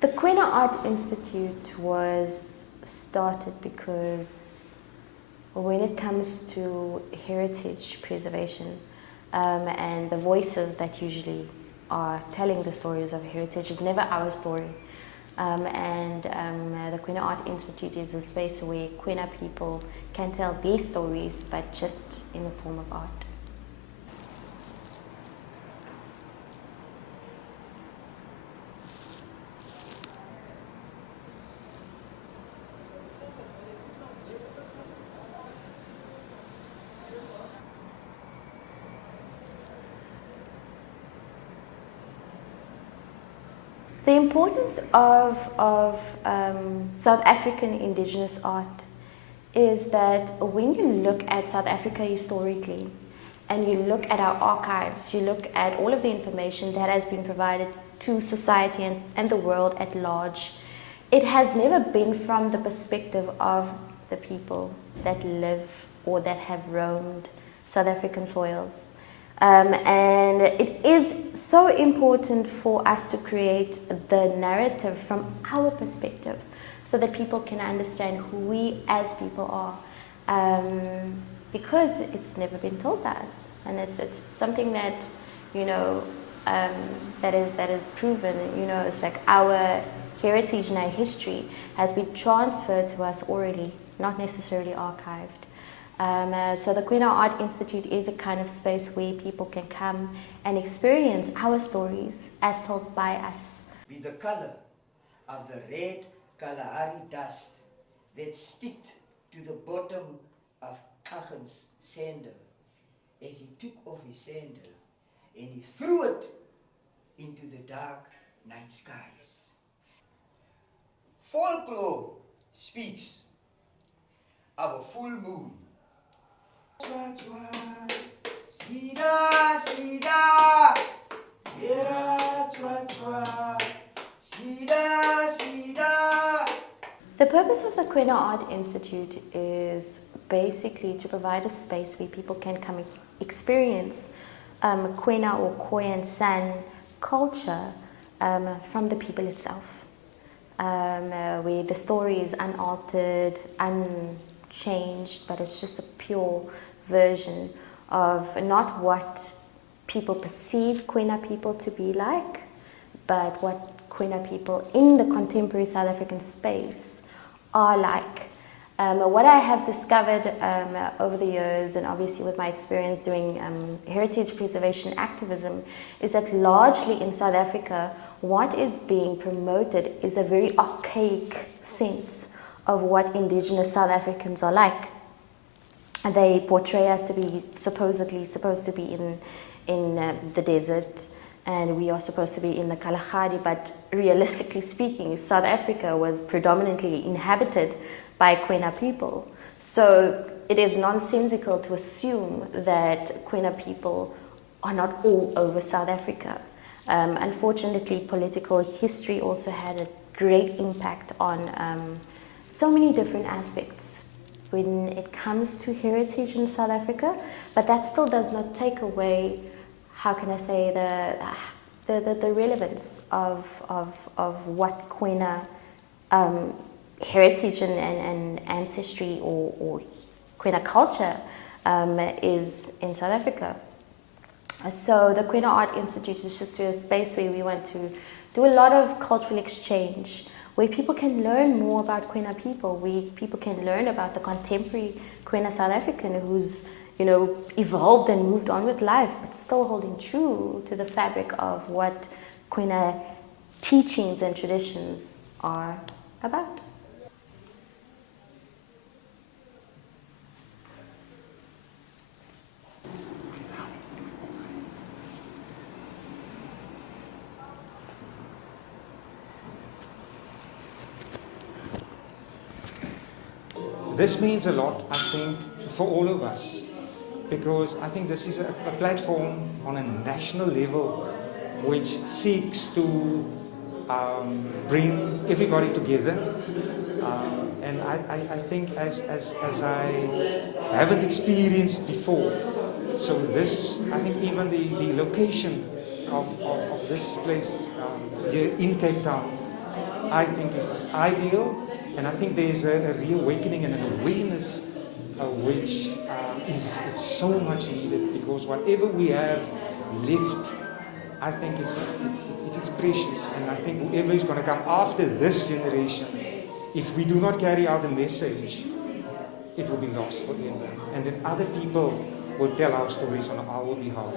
The Koena Art Institute was started because when it comes to heritage preservation and the voices that usually are telling the stories of heritage, is never our story. The Koena Art Institute is a space where Koena people can tell their stories, but just in the form of art. The importance of South African indigenous art is that when you look at South Africa historically and you look at our archives, you look at all of the information that has been provided to society and the world at large, it has never been from the perspective of the people that live or that have roamed South African soils. And it is so important for us to create the narrative from our perspective so that people can understand who we as people are, because it's never been told to us, and it's something that, you know, that is proven. You know, it's like our heritage and our history has been transferred to us orally, not necessarily archived. So the Koena Art Institute is a kind of space where people can come and experience our stories as told by us. Be the color of the red Kalahari dust that sticked to the bottom of Kachen's sandal as he took off his sandal and he threw it into the dark night skies. Folklore speaks of a full moon. Sida, sida, era, chwa, chwa, sida, sida. The purpose of the Koena Art Institute is basically to provide a space where people can come experience Koena or Khoi and San culture from the people itself, where the story is unaltered, unchanged, but it's just a pure version of not what people perceive Koena people to be like, but what Koena people in the contemporary South African space are like. What I have discovered over the years, and obviously with my experience doing heritage preservation activism, is that largely in South Africa, what is being promoted is a very archaic sense of what indigenous South Africans are like. And they portray us to be supposedly supposed to be in the desert, and we are supposed to be in the Kalahari, but realistically speaking, South Africa was predominantly inhabited by Koena people. So it is nonsensical to assume that Koena people are not all over South Africa. Unfortunately, political history also had a great impact on so many different aspects when it comes to heritage in South Africa, but that still does not take away, how can I say, the relevance of what Koena heritage and ancestry or Koena culture is in South Africa. So the Koena Art Institute is just a space where we want to do a lot of cultural exchange, where people can learn more about Koena people, where people can learn about the contemporary Koena South African who's, you know, evolved and moved on with life, but still holding true to the fabric of what Koena teachings and traditions are about. This means a lot, I think, for all of us, because I think this is a platform on a national level which seeks to bring everybody together. And I think as I haven't experienced before, so this, I think even the location of this place here in Cape Town I think is ideal, and I think there's a reawakening and an awareness which is so much needed, because whatever we have left, I think it is precious, and I think whoever is going to come after this generation, if we do not carry out the message, it will be lost forever, and then other people will tell our stories on our behalf.